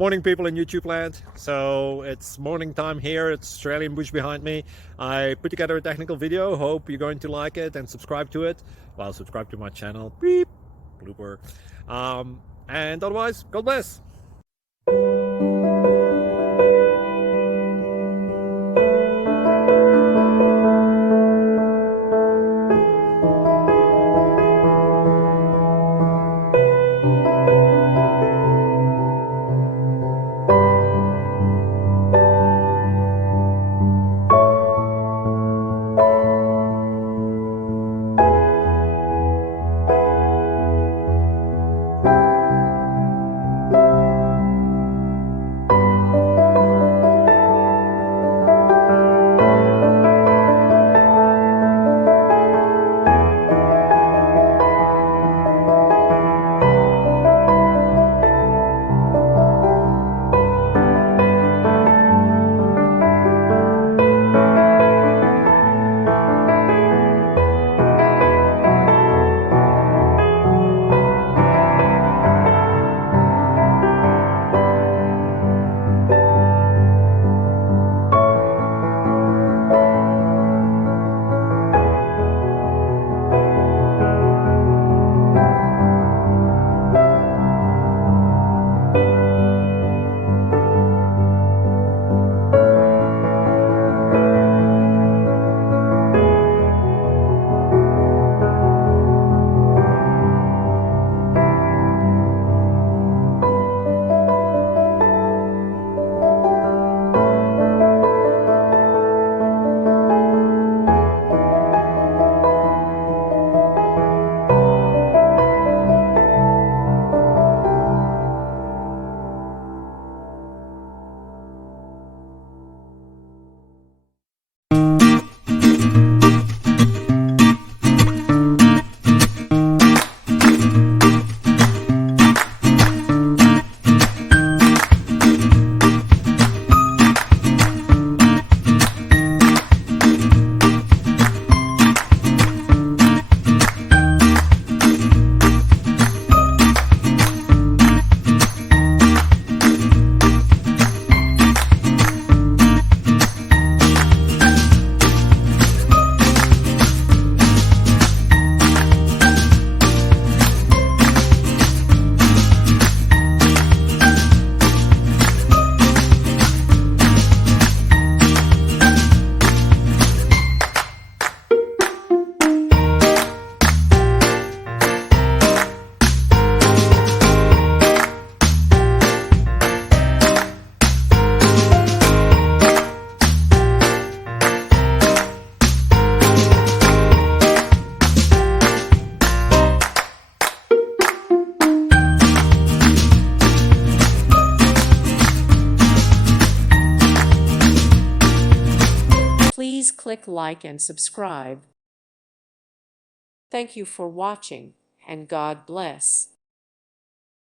Morning, people in YouTube land. So it's morning time here. It's Australian bush behind me. I put together a technical video. Hope you're going to like it and subscribe to it. Well, subscribe to my channel. Beep. Blooper. And otherwise, God bless. Please click like and subscribe. Thank you for watching, and God bless.